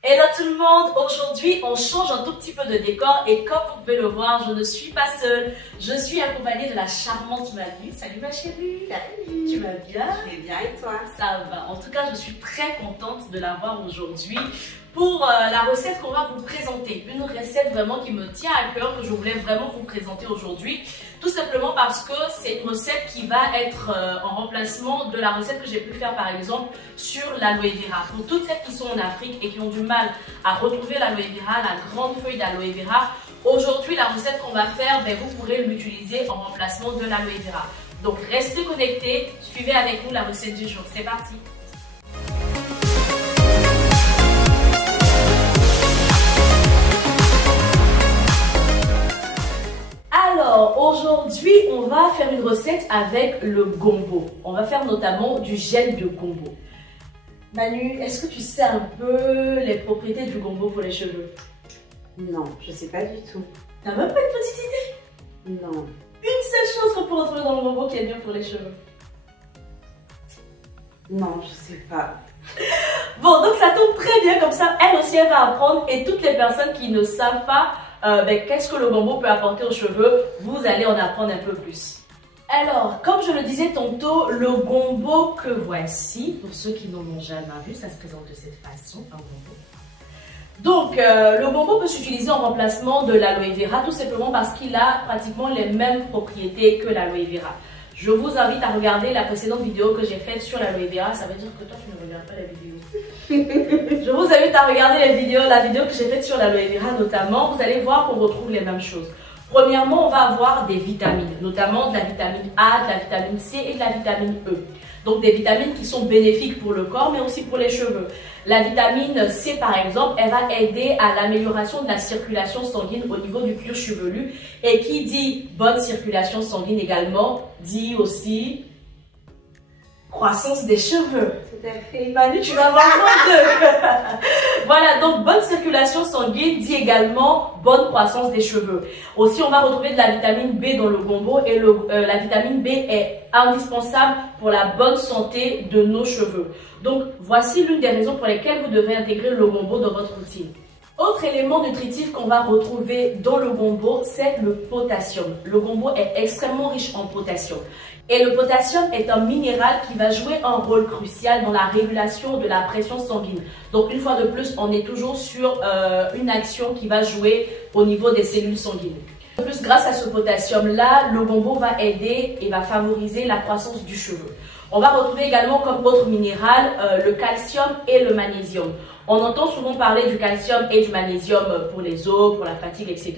Hello tout le monde, aujourd'hui on change un tout petit peu de décor et comme vous pouvez le voir, je ne suis pas seule, je suis accompagnée de la charmante Manu. Salut ma chérie. Salut. Tu vas bien? Très bien et toi? Ça va, en tout cas je suis très contente de l'avoir aujourd'hui pour la recette qu'on va vous présenter. Une recette vraiment qui me tient à cœur, que je voulais vraiment vous présenter aujourd'hui. Tout simplement parce que c'est une recette qui va être en remplacement de la recette que j'ai pu faire par exemple sur l'aloe vera. Pour toutes celles qui sont en Afrique et qui ont du mal à retrouver l'aloe vera, la grande feuille d'aloe vera, aujourd'hui la recette qu'on va faire, vous pourrez l'utiliser en remplacement de l'aloe vera. Donc restez connectés, suivez avec nous la recette du jour. C'est parti! Alors, aujourd'hui, on va faire une recette avec le gombo. On va faire notamment du gel de gombo. Manu, est-ce que tu sais un peu les propriétés du gombo pour les cheveux? Non, je sais pas du tout. T'as même pas une petite idée? Non. Une seule chose qu'on peut retrouver dans le gombo qui est bien pour les cheveux. Non, je sais pas. Bon, donc ça tombe très bien, comme ça, elle aussi, elle va apprendre. Et toutes les personnes qui ne savent pas qu'est-ce que le gombo peut apporter aux cheveux, vous allez en apprendre un peu plus. Alors, comme je le disais tantôt, le gombo que voici, pour ceux qui n'en ont jamais vu, ça se présente de cette façon, un gombo. Donc, le gombo peut s'utiliser en remplacement de l'aloe vera, tout simplement parce qu'il a pratiquement les mêmes propriétés que l'aloe vera. Je vous invite à regarder la précédente vidéo que j'ai faite sur l'aloe vera. Ça veut dire que toi, tu ne regardes pas la vidéo. Je vous invite à regarder la vidéo que j'ai faite sur l'aloe vera notamment. Vous allez voir qu'on retrouve les mêmes choses. Premièrement, on va avoir des vitamines, notamment de la vitamine A, de la vitamine C et de la vitamine E. Donc des vitamines qui sont bénéfiques pour le corps, mais aussi pour les cheveux. La vitamine C, par exemple, elle va aider à l'amélioration de la circulation sanguine au niveau du cuir chevelu. Et qui dit bonne circulation sanguine également, dit aussi croissance des cheveux. Tout à fait. Manu, tu vas voir moins deux. Voilà, donc bonne circulation sanguine dit également bonne croissance des cheveux. Aussi, on va retrouver de la vitamine B dans le gombo et la vitamine B est indispensable pour la bonne santé de nos cheveux. Donc, voici l'une des raisons pour lesquelles vous devez intégrer le gombo dans votre routine. Autre élément nutritif qu'on va retrouver dans le gombo, c'est le potassium. Le gombo est extrêmement riche en potassium. Et le potassium est un minéral qui va jouer un rôle crucial dans la régulation de la pression sanguine. Donc une fois de plus, on est toujours sur une action qui va jouer au niveau des cellules sanguines. De plus, grâce à ce potassium-là, le gombo va aider et va favoriser la croissance du cheveu. On va retrouver également comme autre minéral le calcium et le magnésium. On entend souvent parler du calcium et du magnésium pour les os, pour la fatigue, etc.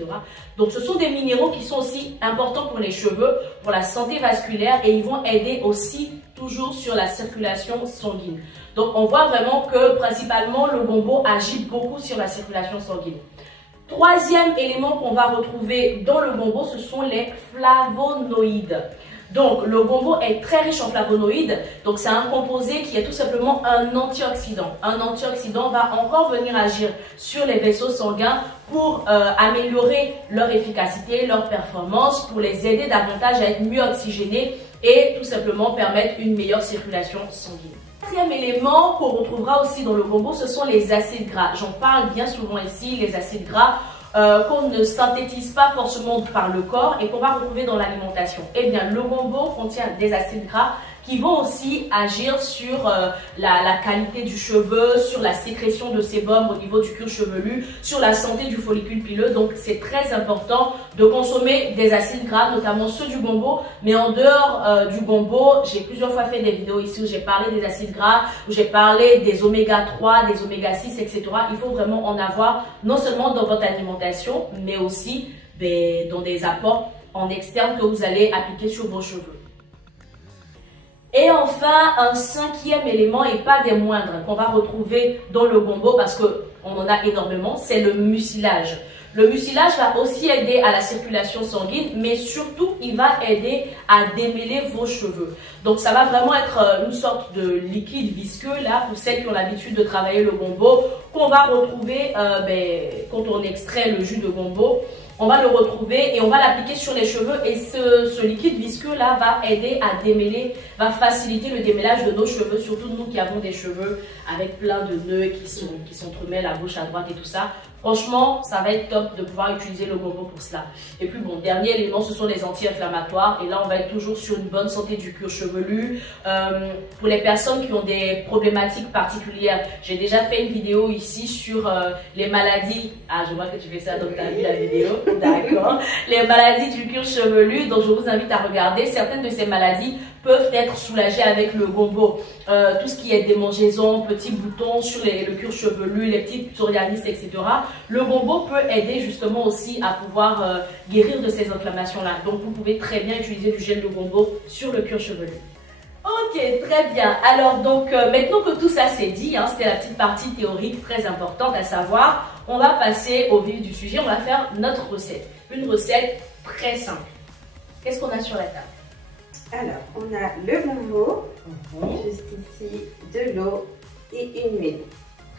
Donc ce sont des minéraux qui sont aussi importants pour les cheveux, pour la santé vasculaire et ils vont aider aussi toujours sur la circulation sanguine. Donc on voit vraiment que principalement le gombo agit beaucoup sur la circulation sanguine. Troisième élément qu'on va retrouver dans le gombo, ce sont les flavonoïdes. Donc, le gombo est très riche en flavonoïdes. Donc, c'est un composé qui est tout simplement un antioxydant. Un antioxydant va encore venir agir sur les vaisseaux sanguins pour améliorer leur efficacité, leur performance, pour les aider davantage à être mieux oxygénés et tout simplement permettre une meilleure circulation sanguine. Quatrième élément qu'on retrouvera aussi dans le gombo, ce sont les acides gras. J'en parle bien souvent ici, les acides gras qu'on ne synthétise pas forcément par le corps et qu'on va retrouver dans l'alimentation. Eh bien, le gombo contient des acides gras qui vont aussi agir sur la qualité du cheveu, sur la sécrétion de sébum au niveau du cuir chevelu, sur la santé du follicule pileux. Donc, c'est très important de consommer des acides gras, notamment ceux du gombo. Mais en dehors du gombo, j'ai plusieurs fois fait des vidéos ici où j'ai parlé des acides gras, où j'ai parlé des oméga 3, des oméga 6, etc. Il faut vraiment en avoir non seulement dans votre alimentation, mais aussi dans des apports en externe que vous allez appliquer sur vos cheveux. Et enfin, un cinquième élément, et pas des moindres, qu'on va retrouver dans le gombo parce qu'on en a énormément, c'est le mucilage. Le mucilage va aussi aider à la circulation sanguine, mais surtout, il va aider à démêler vos cheveux. Donc, ça va vraiment être une sorte de liquide visqueux, là, pour celles qui ont l'habitude de travailler le gombo, qu'on va retrouver quand on extrait le jus de gombo. on va le retrouver et on va l'appliquer sur les cheveux. Et ce liquide visqueux là va aider à démêler, va faciliter le démêlage de nos cheveux, surtout nous qui avons des cheveux avec plein de nœuds qui s'entremêlent à gauche, à droite et tout ça. Franchement, ça va être top de pouvoir utiliser le gombo pour cela. Et puis bon, dernier élément, ce sont les anti-inflammatoires. Et là, on va être toujours sur une bonne santé du cuir chevelu. Pour les personnes qui ont des problématiques particulières, j'ai déjà fait une vidéo ici sur les maladies. Ah, je vois que tu fais ça, donc tu as vu la vidéo. D'accord. Les maladies du cuir chevelu. Donc, je vous invite à regarder. Certaines de ces maladies peuvent être soulagées avec le gombo. Tout ce qui est démangeaisons, petits boutons sur le cuir chevelu, les petites psoriasis, etc. Le gombo peut aider justement aussi à pouvoir guérir de ces inflammations-là. Donc, vous pouvez très bien utiliser du gel de gombo sur le cuir chevelu. Ok, très bien. Alors, donc, maintenant que tout ça c'est dit, hein, c'était la petite partie théorique très importante à savoir, on va passer au vif du sujet. On va faire notre recette. Une recette très simple. Qu'est-ce qu'on a sur la table? Alors, on a le gombo, juste ici, de l'eau et une huile.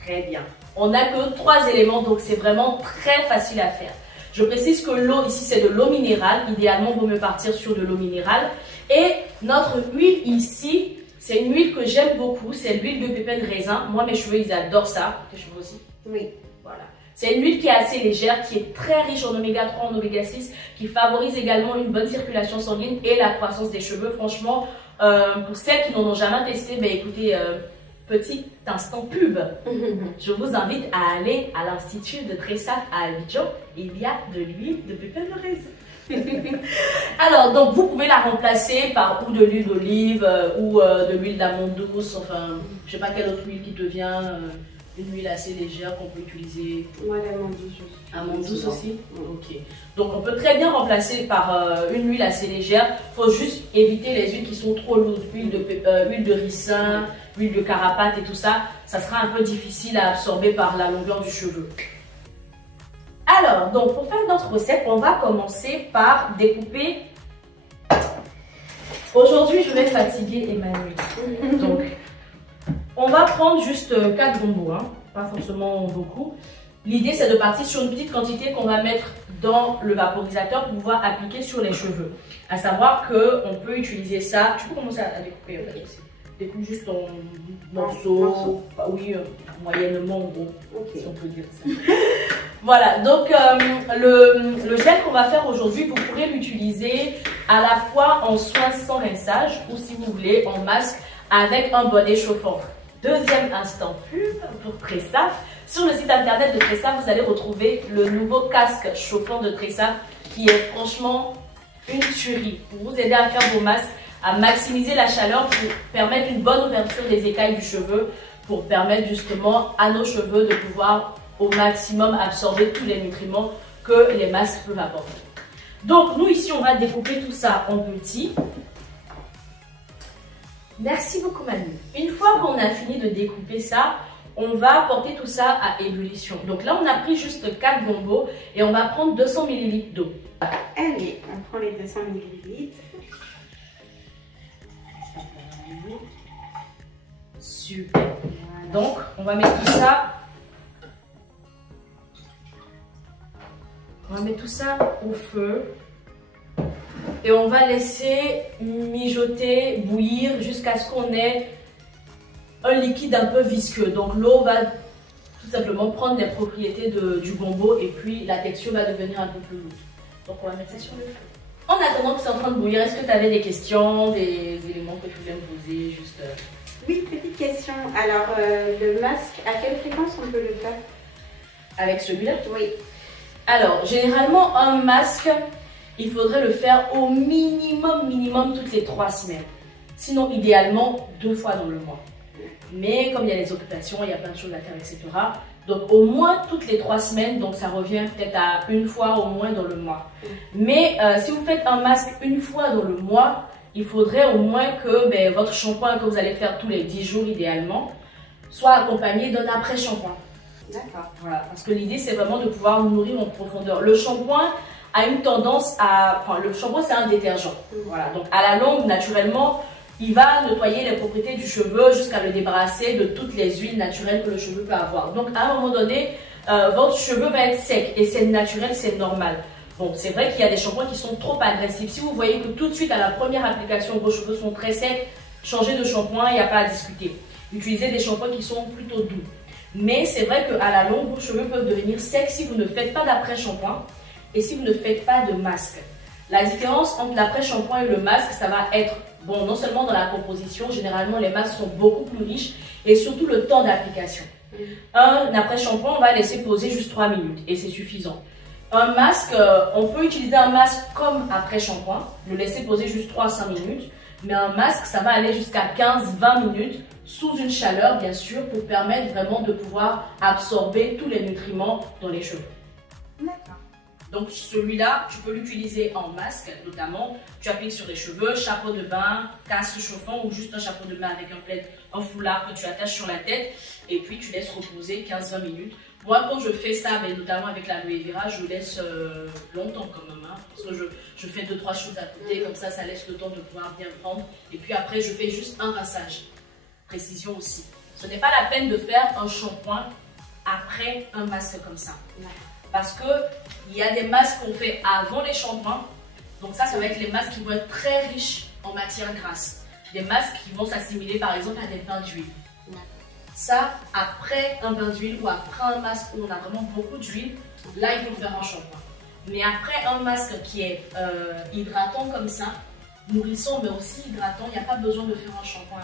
Très bien. On n'a que 3 éléments, donc c'est vraiment très facile à faire. Je précise que l'eau ici, c'est de l'eau minérale. Idéalement, il vaut mieux partir sur de l'eau minérale. Et notre huile ici, c'est une huile que j'aime beaucoup. C'est l'huile de pépins de raisin. Moi, mes cheveux, ils adorent ça. Tes cheveux aussi? Oui. Voilà. C'est une huile qui est assez légère, qui est très riche en oméga 3, en oméga 6, qui favorise également une bonne circulation sanguine et la croissance des cheveux. Franchement, pour celles qui n'en ont jamais testé, ben écoutez, petit instant pub. Je vous invite à aller à l'Institut de Tressaf à Abidjan. Il y a de l'huile de pépins de raisin. Alors, donc, vous pouvez la remplacer par ou de l'huile d'olive ou de l'huile d'amande douce. Enfin, je sais pas quelle autre huile qui te vient. Une huile assez légère qu'on peut utiliser. Moi, l'amande douce aussi. Amande douce aussi? Ok. Donc, on peut très bien remplacer par une huile assez légère. Il faut juste éviter les huiles qui sont trop lourdes. Huile de ricin, huile de carapate et tout ça. Ça sera un peu difficile à absorber par la longueur du cheveu. Alors, donc, pour faire notre recette, on va commencer par découper. Aujourd'hui, je vais fatiguer Emmanuel. Donc, on va prendre juste 4 gombos, hein, pas forcément beaucoup. L'idée, c'est de partir sur une petite quantité qu'on va mettre dans le vaporisateur pour pouvoir appliquer sur les cheveux. À savoir qu'on peut utiliser ça. Tu peux commencer à découper en fait aussi. Découpe juste en morceaux. Oui, moyennement gros, si on peut dire ça. Voilà, donc le gel qu'on va faire aujourd'hui, vous pourrez l'utiliser à la fois en soin sans rinçage ou si vous voulez en masque avec un bonnet chauffant. Deuxième instant pub pour Tressaf. Sur le site internet de Tressaf, vous allez retrouver le nouveau casque chauffant de Tressaf qui est franchement une tuerie pour vous aider à faire vos masques, à maximiser la chaleur pour permettre une bonne ouverture des écailles du cheveu, pour permettre justement à nos cheveux de pouvoir au maximum absorber tous les nutriments que les masques peuvent apporter. Donc nous ici, on va découper tout ça en petits. Merci beaucoup Manu. Une fois qu'on a fini de découper ça, on va porter tout ça à ébullition. Donc là, on a pris juste 4 gombos et on va prendre 200 ml d'eau. Allez, on prend les 200 ml. Super. Donc, on va mettre tout ça. On va mettre tout ça au feu. Et on va laisser mijoter, bouillir jusqu'à ce qu'on ait un liquide un peu visqueux. Donc l'eau va tout simplement prendre les propriétés du gombo et puis la texture va devenir un peu plus lourde. Donc on va mettre ça sur le feu. En attendant que c'est en train de bouillir, est-ce que tu avais des questions, des éléments que tu voulais me poser juste... Oui, petite question. Alors, le masque, à quelle fréquence on peut le faire? Avec celui-là? Oui. Alors, généralement, un masque, il faudrait le faire au minimum toutes les 3 semaines. Sinon, idéalement, 2 fois dans le mois. Mais comme il y a les occupations, il y a plein de choses à faire, etc. Donc, au moins toutes les 3 semaines, donc ça revient peut-être à 1 fois au moins dans le mois. Mais si vous faites un masque 1 fois dans le mois, il faudrait au moins que votre shampoing que vous allez faire tous les 10 jours idéalement soit accompagné d'un après-shampoing. D'accord. Voilà, parce que l'idée c'est vraiment de pouvoir nourrir en profondeur. Le shampoing a une tendance à... Enfin, le shampoing c'est un détergent. Voilà, donc à la longue, naturellement, il va nettoyer les propriétés du cheveu jusqu'à le débarrasser de toutes les huiles naturelles que le cheveu peut avoir. Donc à un moment donné, votre cheveu va être sec et c'est naturel, c'est normal. Bon, c'est vrai qu'il y a des shampoings qui sont trop agressifs. Si vous voyez que tout de suite à la première application, vos cheveux sont très secs, changez de shampoing, il n'y a pas à discuter. Utilisez des shampoings qui sont plutôt doux. Mais c'est vrai qu'à la longue, vos cheveux peuvent devenir secs si vous ne faites pas d'après-shampoing et si vous ne faites pas de masque. La différence entre l'après-shampoing et le masque, ça va être, bon, non seulement dans la composition, généralement les masques sont beaucoup plus riches et surtout le temps d'application. Un après-shampoing, on va laisser poser juste 3 minutes et c'est suffisant. Un masque, on peut utiliser un masque comme après-shampoing, le laisser poser juste 3 à 5 minutes, mais un masque, ça va aller jusqu'à 15-20 minutes sous une chaleur, bien sûr, pour permettre vraiment de pouvoir absorber tous les nutriments dans les cheveux. D'accord. Donc celui-là, tu peux l'utiliser en masque, notamment, tu appliques sur les cheveux, chapeau de bain, casque chauffant ou juste un chapeau de bain avec un plaid, un foulard que tu attaches sur la tête et puis tu laisses reposer 15-20 minutes. Moi, quand je fais ça, mais notamment avec l'aloe vera, je laisse longtemps quand même, hein, parce que je fais 2-3 choses à côté, comme ça laisse le temps de pouvoir bien prendre. Et puis après, je fais juste un rinçage. Précision aussi. Ce n'est pas la peine de faire un shampoing après un masque comme ça. Parce qu'il y a des masques qu'on fait avant les shampoings. Donc ça va être les masques qui vont être très riches en matière grasse. Des masques qui vont s'assimiler par exemple à des bains d'huile. Ça, après un bain d'huile ou après un masque où on a vraiment beaucoup d'huile, là il faut faire un shampoing. Mais après un masque qui est hydratant comme ça, nourrissant mais aussi hydratant, il n'y a pas besoin de faire un shampoing.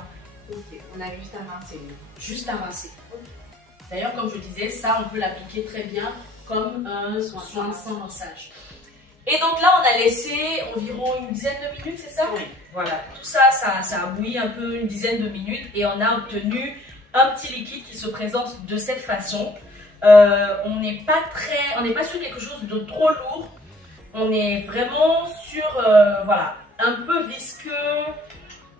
Ok, on a juste à rincer. Juste à rincer. D'ailleurs, comme je disais, ça on peut l'appliquer très bien comme un soin sans rinçage. Et donc là, on a laissé environ une dizaine de minutes, c'est ça? Oui. Voilà, tout ça, ça a bouilli un peu une dizaine de minutes et on a obtenu un petit liquide qui se présente de cette façon. On n'est pas sur quelque chose de trop lourd. On est vraiment sur, voilà, un peu visqueux,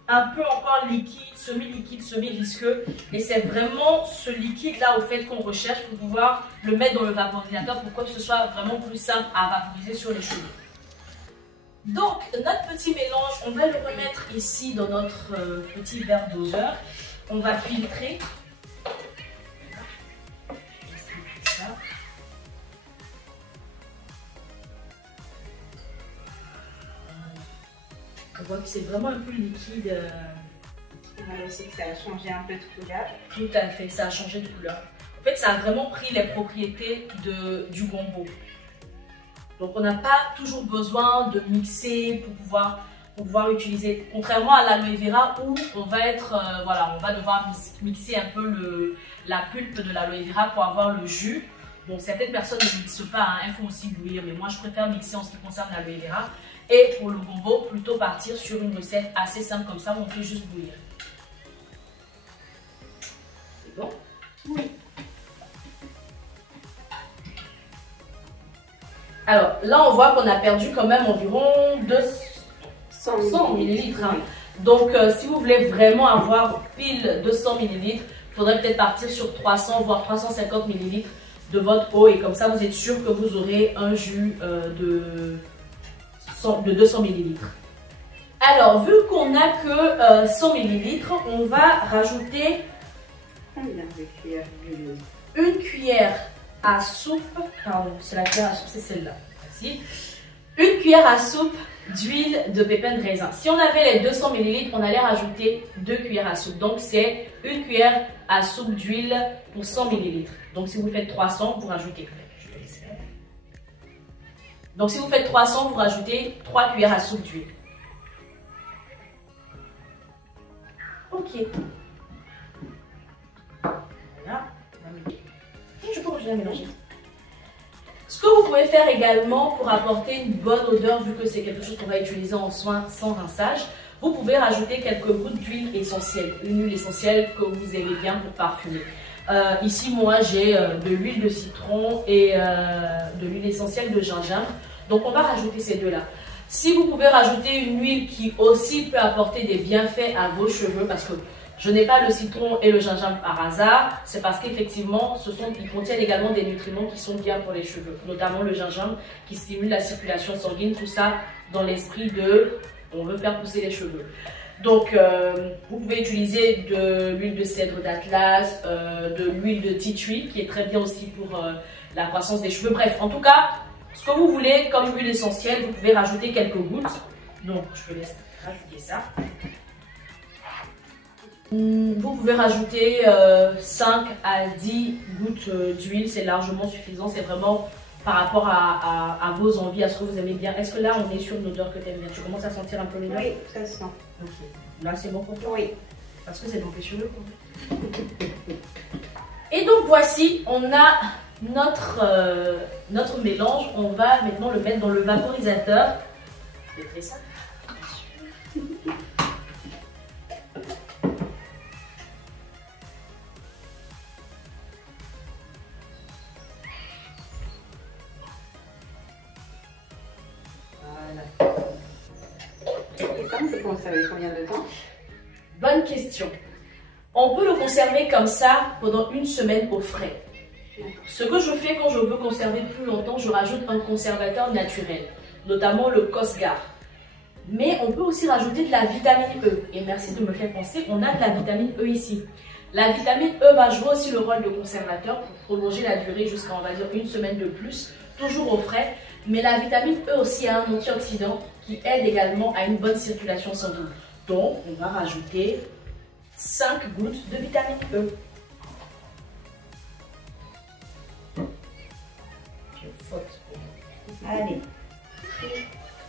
un peu encore liquide, semi-visqueux. Et c'est vraiment ce liquide-là, au fait, qu'on recherche pour pouvoir le mettre dans le vaporisateur pour que ce soit vraiment plus simple à vaporiser sur les cheveux. Donc, notre petit mélange, on va le remettre ici dans notre petit verre doseur. On va filtrer. On voit que c'est vraiment un peu liquide. On voit aussi que ça a changé un peu de couleur. Tout à fait, ça a changé de couleur. En fait, ça a vraiment pris les propriétés du gombo. Donc, on n'a pas toujours besoin de mixer pour pouvoir utiliser. Contrairement à l'aloe vera où on va voilà, on va devoir mixer un peu la pulpe de l'aloe vera pour avoir le jus. Bon, certaines personnes ne mixent pas, hein, il faut aussi bouillir, mais moi je préfère mixer en ce qui concerne l'aloe vera. Et pour le gombo, plutôt partir sur une recette assez simple comme ça où on fait juste bouillir. C'est bon? Oui. Alors là, on voit qu'on a perdu quand même environ 100 ml. Hein. Donc, si vous voulez vraiment avoir pile 200 ml, il faudrait peut-être partir sur 300 voire 350 ml de votre eau. Et comme ça, vous êtes sûr que vous aurez un jus de 200 ml. Alors, vu qu'on n'a que 100 ml, on va rajouter combien de cuillères d'huile? Une cuillère à soupe, pardon, c'est la cuillère à soupe, c'est celle-là. Merci. Une cuillère à soupe d'huile de pépins de raisin. Si on avait les 200 ml, on allait rajouter 2 cuillères à soupe. Donc, c'est une cuillère à soupe d'huile pour 100 ml. Donc, si vous faites 300, vous rajoutez. Donc, si vous faites 300, vous rajoutez 3 cuillères à soupe d'huile. Ok. Voilà. Je peux continuer à mélanger. Ce que vous pouvez faire également pour apporter une bonne odeur, vu que c'est quelque chose qu'on va utiliser en soin sans rinçage, vous pouvez rajouter quelques gouttes d'huile essentielle. Une huile essentielle que vous aimez bien pour parfumer. Ici, moi, j'ai de l'huile de citron et de l'huile essentielle de gingembre. Donc, on va rajouter ces deux-là. Si vous pouvez rajouter une huile qui aussi peut apporter des bienfaits à vos cheveux, parce que je n'ai pas le citron et le gingembre par hasard, c'est parce qu'effectivement, ils contiennent également des nutriments qui sont bien pour les cheveux, notamment le gingembre qui stimule la circulation sanguine, tout ça dans l'esprit de on veut faire pousser les cheveux. Donc, vous pouvez utiliser de l'huile de cèdre d'Atlas, de l'huile de tea tree qui est très bien aussi pour la croissance des cheveux. Bref, en tout cas, ce que vous voulez comme huile essentielle. Vous pouvez rajouter quelques gouttes. Donc, je vais laisser rajouter ça. Vous pouvez rajouter 5 à 10 gouttes d'huile, c'est largement suffisant. C'est vraiment par rapport à vos envies, à ce que vous aimez bien. Est-ce que là, on est sur une odeur que tu aimes bien? Tu commences à sentir un peu l'odeur? Oui, ça sent. Ok. Là, c'est bon pour toi? Oui. Parce que c'est dans tes cheveux. Et donc, voici, on a notre mélange. On va maintenant le mettre dans le vaporisateur. C'est très simple. Et ça, on peut conserver combien de temps? Bonne question. On peut le conserver comme ça pendant une semaine au frais. Ce que je fais quand je veux conserver plus longtemps, je rajoute un conservateur naturel, notamment le Cosgar. Mais on peut aussi rajouter de la vitamine E. Et merci de me faire penser, on a de la vitamine E ici. La vitamine E va jouer aussi le rôle de conservateur pour prolonger la durée jusqu'à, on va dire, une semaine de plus, toujours au frais. Mais la vitamine E aussi a un antioxydant qui aide également à une bonne circulation sanguine. Donc, on va rajouter 5 gouttes de vitamine E. Je faute. Allez.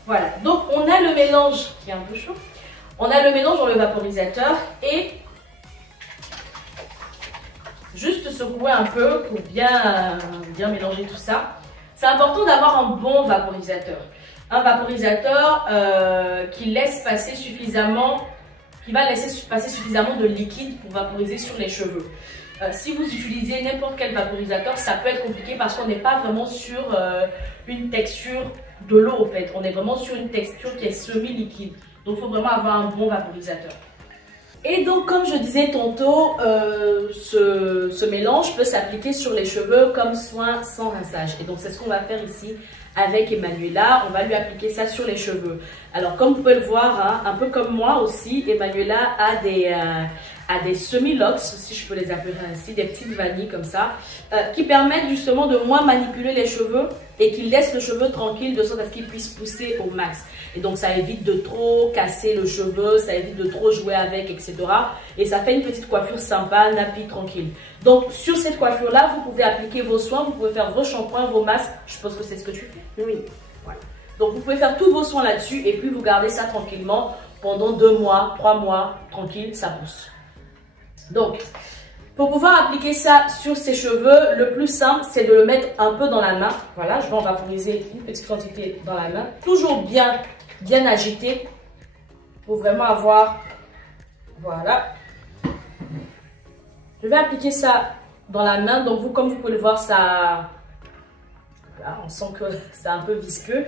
Voilà. Donc, on a le mélange qui est un peu chaud. On a le mélange dans le vaporisateur et juste secouer un peu pour bien mélanger tout ça. C'est important d'avoir un bon vaporisateur. Un vaporisateur qui laisse passer suffisamment, qui va laisser passer suffisamment de liquide pour vaporiser sur les cheveux. Si vous utilisez n'importe quel vaporisateur, ça peut être compliqué parce qu'on n'est pas vraiment sur une texture de l'eau en fait. On est vraiment sur une texture qui est semi-liquide. Donc il faut vraiment avoir un bon vaporisateur. Et donc, comme je disais tantôt, ce mélange peut s'appliquer sur les cheveux comme soin sans rinçage. Et donc, c'est ce qu'on va faire ici avec Emanuela. On va lui appliquer ça sur les cheveux. Alors, comme vous pouvez le voir, hein, un peu comme moi aussi, Emanuela a des semi-locks, si je peux les appeler ainsi, des petites vanilles comme ça, qui permettent justement de moins manipuler les cheveux et qui laissent le cheveu tranquille de sorte à ce qu'il puisse pousser au max. Et donc, ça évite de trop casser le cheveu, ça évite de trop jouer avec, etc. Et ça fait une petite coiffure sympa, nappie, tranquille. Donc, sur cette coiffure-là, vous pouvez appliquer vos soins, vous pouvez faire vos shampoings, vos masques. Je pense que c'est ce que tu fais. Oui. Voilà. Donc, vous pouvez faire tous vos soins là-dessus et puis vous gardez ça tranquillement pendant 2 mois, 3 mois, tranquille, ça pousse. Donc, pour pouvoir appliquer ça sur ses cheveux, le plus simple, c'est de le mettre un peu dans la main. Voilà, je vais en vaporiser une petite quantité dans la main. Toujours bien agité pour vraiment avoir... Voilà. Je vais appliquer ça dans la main. Donc, vous, comme vous pouvez le voir, ça... Voilà, on sent que c'est un peu visqueux.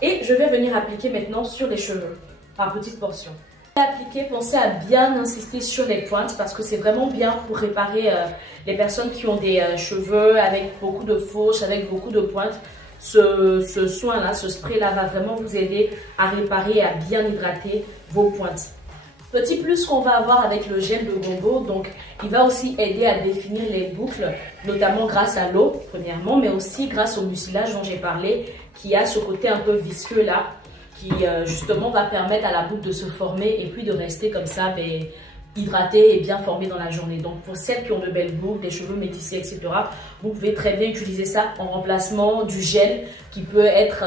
Et je vais venir appliquer maintenant sur les cheveux, par petites portions. Appliquer, pensez à bien insister sur les pointes parce que c'est vraiment bien pour réparer les personnes qui ont des cheveux avec beaucoup de fauches, avec beaucoup de pointes. Ce soin-là, ce spray-là va vraiment vous aider à réparer et à bien hydrater vos pointes. Petit plus qu'on va avoir avec le gel de Gombo, donc il va aussi aider à définir les boucles, notamment grâce à l'eau, premièrement, mais aussi grâce au mucilage dont j'ai parlé, qui a ce côté un peu visqueux là, qui justement va permettre à la boucle de se former et puis de rester comme ça, hydratée et bien formée dans la journée. Donc pour celles qui ont de belles boucles, des cheveux métissés, etc., vous pouvez très bien utiliser ça en remplacement du gel qui peut être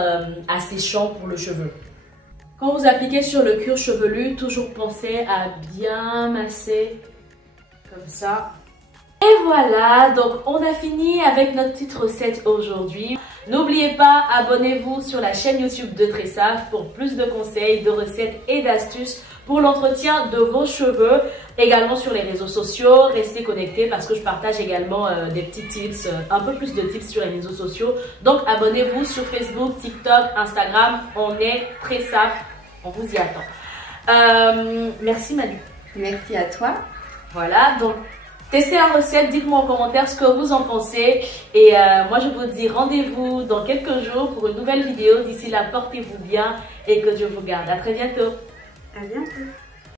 asséchant pour le cheveu. Quand vous appliquez sur le cuir chevelu, toujours pensez à bien masser comme ça. Et voilà, donc on a fini avec notre petite recette aujourd'hui. N'oubliez pas, abonnez-vous sur la chaîne YouTube de Tressaaf pour plus de conseils, de recettes et d'astuces pour l'entretien de vos cheveux. Également sur les réseaux sociaux, restez connectés parce que je partage également des petits tips, un peu plus de tips sur les réseaux sociaux. Donc abonnez-vous sur Facebook, TikTok, Instagram, on est Tressaaf, on vous y attend. Merci Manu. Merci à toi. Voilà, donc testez la recette, dites-moi en commentaire ce que vous en pensez. Et moi, je vous dis rendez-vous dans quelques jours pour une nouvelle vidéo. D'ici là, portez-vous bien et que Dieu vous garde. À très bientôt. À bientôt.